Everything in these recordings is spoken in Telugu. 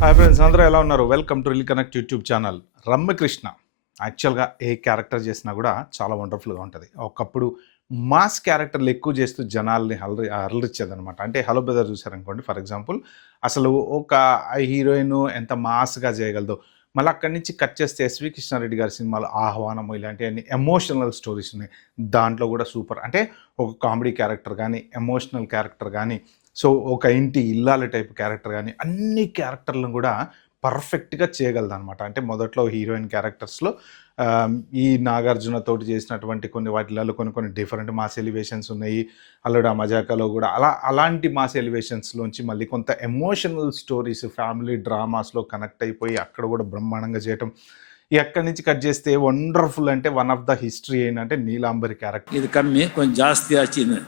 హాయ్ ఫ్రెండ్స్, అందరూ ఎలా ఉన్నారు? Welcome to reel connect YouTube channel. Ramya Krishna యాక్చువల్గా ఏ క్యారెక్టర్ చేసినా కూడా చాలా వండర్ఫుల్గా ఉంటుంది. ఒకప్పుడు మాస్ క్యారెక్టర్లు ఎక్కువ చేస్తూ జనాల్ని అలరించేదనమాట. అంటే హలో బ్రదర్ చూసారనుకోండి, ఫర్ ఎగ్జాంపుల్, అసలు ఒక హీరోయిన్ ఎంత మాస్గా చేయగలదో, మళ్ళీ అక్కడి నుంచి కట్ చేస్తే ఎస్వి కృష్ణారెడ్డి గారి సినిమాలు ఆహ్వానము ఇలాంటివన్నీ ఎమోషనల్ స్టోరీస్ ఉన్నాయి. దాంట్లో కూడా సూపర్. అంటే ఒక కామెడీ క్యారెక్టర్ కానీ, ఎమోషనల్ క్యారెక్టర్ కానీ, సో ఒక ఇంటి ఇల్లాల టైప్ క్యారెక్టర్ కానీ అన్ని క్యారెక్టర్లను కూడా పర్ఫెక్ట్గా చేయగలదనమాట. అంటే మొదట్లో హీరోయిన్ క్యారెక్టర్స్లో ఈ నాగార్జున తోటి చేసినటువంటి కొన్ని వాటిలలో కొన్ని డిఫరెంట్ మాస్ ఎలివేషన్స్ ఉన్నాయి. అల్లుడా మజాకాలో కూడా అలాంటి మాస్ ఎలివేషన్స్లోంచి మళ్ళీ కొంత ఎమోషనల్ స్టోరీస్ ఫ్యామిలీ డ్రామాస్లో కనెక్ట్ అయిపోయి అక్కడ కూడా బ్రహ్మాండంగా చేయటం. ఎక్కడి నుంచి కట్ చేస్తే వండర్ఫుల్ అంటే వన్ ఆఫ్ ద హిస్టరీ ఏంటంటే నీలాంబరి క్యారెక్టర్. இது கம்மி கொஞ்சம் ஜாஸ்தி ஆச்சுன்னு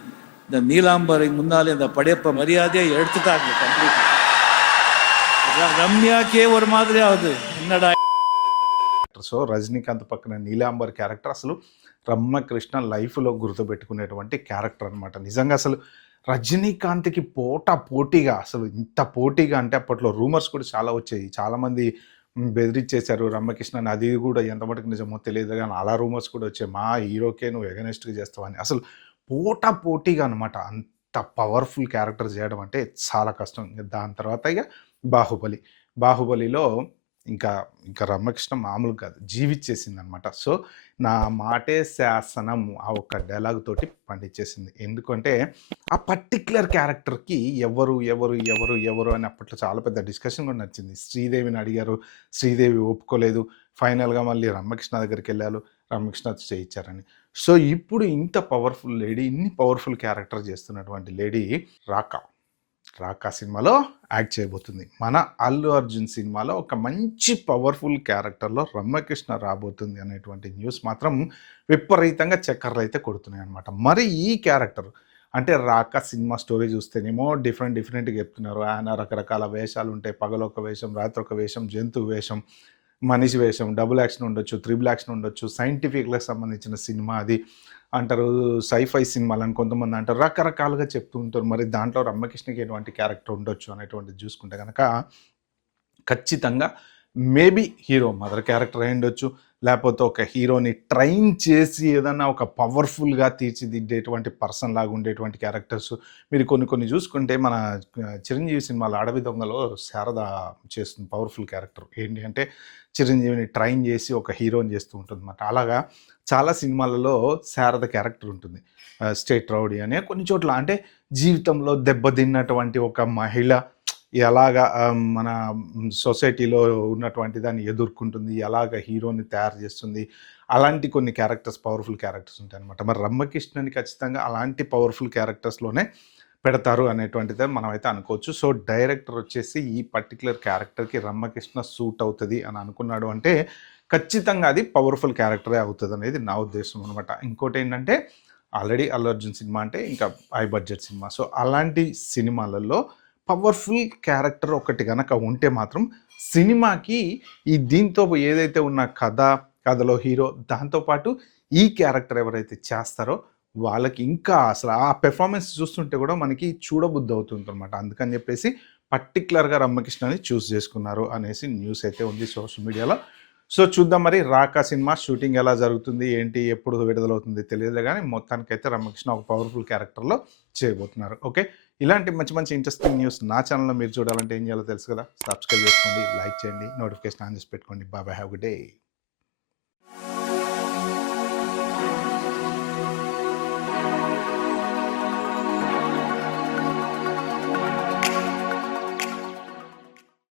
இந்த நீலாம்பரி முன்னாலே இந்த படையப்ப மரியாதையை எடுத்துட்டாங்க கம்ப்ளீட். ரம்யாக்கே ஒரு மாதிரி ஆகுது என்னடா. సో రజనీకాంత్ పక్కన నీలాంబర్ క్యారెక్టర్ అసలు రమ్యకృష్ణ లైఫ్లో గుర్తుపెట్టుకునేటువంటి క్యారెక్టర్ అనమాట. నిజంగా అసలు రజనీకాంత్కి పోటీగా అసలు ఇంత పోటీగా అంటే అప్పట్లో రూమర్స్ కూడా చాలా వచ్చాయి. చాలామంది బెదిరించేశారు రమ్యకృష్ణని. అది కూడా ఎంత మటుకు నిజమో తెలియదు కానీ అలా రూమర్స్ కూడా వచ్చాయి. మా హీరోకే నువ్వు ఎగనెస్ట్గా చేస్తావని. అసలు పోటీగా అనమాట. అంత పవర్ఫుల్ క్యారెక్టర్ చేయడం అంటే చాలా కష్టం. దాని తర్వాత ఇక బాహుబలిలో ఇంకా రమ్యకృష్ణ మామూలు కాదు, జీవిచ్చేసిందనమాట. సో నా మాటే శాసనం ఆ ఒక్క డైలాగ్ తోటి పండించేసింది. ఎందుకంటే ఆ పర్టిక్యులర్ క్యారెక్టర్కి ఎవరు అని అప్పట్లో చాలా పెద్ద డిస్కషన్ కూడా నచ్చింది. శ్రీదేవిని అడిగారు, శ్రీదేవి ఒప్పుకోలేదు. ఫైనల్గా మళ్ళీ రమ్యకృష్ణ దగ్గరికి వెళ్ళారు, రమ్యకృష్ణ చేయించారని. సో ఇప్పుడు ఇంత పవర్ఫుల్ లేడీ, ఇన్ని పవర్ఫుల్ క్యారెక్టర్ చేస్తున్నటువంటి లేడీ రాకా సినిమాలో యాక్ట్ చేయబోతుంది. మన అల్లు అర్జున్ సినిమాలో ఒక మంచి పవర్ఫుల్ క్యారెక్టర్లో రమ్యకృష్ణ రాబోతుంది అనేటువంటి న్యూస్ మాత్రం విపరీతంగా చక్కర్లు అయితే కొడుతున్నాయి అనమాట. మరి ఈ క్యారెక్టర్ అంటే రాకా సినిమా స్టోరీ చూస్తేనేమో డిఫరెంట్గా చెప్తున్నారు. ఆయన రకరకాల వేషాలు ఉంటాయి. పగలొక వేషం, రాత్రి ఒక వేషం, జంతువు వేషం, మనిషి వేషం, డబుల్ యాక్షన్ ఉండొచ్చు, త్రిబుల్ యాక్షన్ ఉండొచ్చు, సైంటిఫిక్లకు సంబంధించిన సినిమా అది అంటారు, సైఫై సినిమాలని కొంతమంది అంటారు, రకరకాలుగా చెప్తూ ఉంటారు. మరి దాంట్లో రమ్యకృష్ణకి ఎటువంటి క్యారెక్టర్ ఉండొచ్చు అనేటువంటిది చూసుకుంటే కనుక ఖచ్చితంగా మేబీ హీరో మదర్ క్యారెక్టర్ అయి ఉండొచ్చు, లేకపోతే ఒక హీరోని ట్రైన్ చేసి ఏదన్నా ఒక పవర్ఫుల్గా తీర్చిదిద్దేటువంటి పర్సన్ లాగా ఉండేటువంటి క్యారెక్టర్స్ మీరు కొన్ని చూసుకుంటే మన చిరంజీవి సినిమాలో అడవి దొంగలో శారద చేస్తుంది పవర్ఫుల్ క్యారెక్టర్. ఏంటి అంటే చిరంజీవిని ట్రైన్ చేసి ఒక హీరోని చేస్తూ ఉంటుంది అన్నమాట. అలాగా చాలా సినిమాలలో శారద క్యారెక్టర్ ఉంటుంది. స్టేట్ రౌడీ అనే కొన్ని చోట్ల అంటే జీవితంలో దెబ్బతిన్నటువంటి ఒక మహిళ ఎలాగా మన సొసైటీలో ఉన్నటువంటి దాన్ని ఎదుర్కొంటుంది, ఎలాగ హీరోని తయారు చేస్తుంది, అలాంటి కొన్ని క్యారెక్టర్స్ పవర్ఫుల్ క్యారెక్టర్స్ ఉంటాయి అనమాట. మరి రమ్యకృష్ణని ఖచ్చితంగా అలాంటి పవర్ఫుల్ క్యారెక్టర్స్లోనే పెడతారు అనేటువంటిదే మనం అయితే అనుకోవచ్చు. సో డైరెక్టర్ వచ్చేసి ఈ పర్టికులర్ క్యారెక్టర్కి రమ్యకృష్ణ సూట్ అవుతుంది అని అనుకున్నాడు అంటే ఖచ్చితంగా అది పవర్ఫుల్ క్యారెక్టరే అవుతుంది అనేది నా ఉద్దేశం అనమాట. ఇంకోటి ఏంటంటే ఆల్రెడీ అల్లు అర్జున్ సినిమా అంటే ఇంకా హై బడ్జెట్ సినిమా. సో అలాంటి సినిమాలలో పవర్ఫుల్ క్యారెక్టర్ ఒకటి కనుక ఉంటే మాత్రం సినిమాకి ఈ దీంతో ఏదైతే ఉన్న కథలో హీరో దాంతోపాటు ఈ క్యారెక్టర్ ఎవరైతే చేస్తారో వాళ్ళకి ఇంకా అసలు ఆ పెర్ఫార్మెన్స్ చూస్తుంటే కూడా మనకి చూడబుద్ధి అవుతుంది అనమాట. అందుకని చెప్పేసి పర్టికులర్గా రమ్యకృష్ణని చూస్ చేసుకున్నారు అనేసి న్యూస్ అయితే ఉంది సోషల్ మీడియాలో. సో చూద్దాం మరి రాకా సినిమా షూటింగ్ ఎలా జరుగుతుంది, ఏంటి, ఎప్పుడు విడుదలవుతుంది తెలియదు కానీ మొత్తానికైతే రమ్యకృష్ణ ఒక పవర్ఫుల్ క్యారెక్టర్లో చేయబోతున్నారు. ఓకే, ఇలాంటి మంచి ఇంట్రెస్టింగ్ న్యూస్ నా ఛానల్లో మీరు చూడాలంటే ఏం చేయాలో తెలుసు కదా. సబ్స్క్రైబ్ చేసుకోండి, లైక్ చేయండి, నోటిఫికేషన్ ఆన్ చేసి పెట్టుకోండి. Bye, have good day.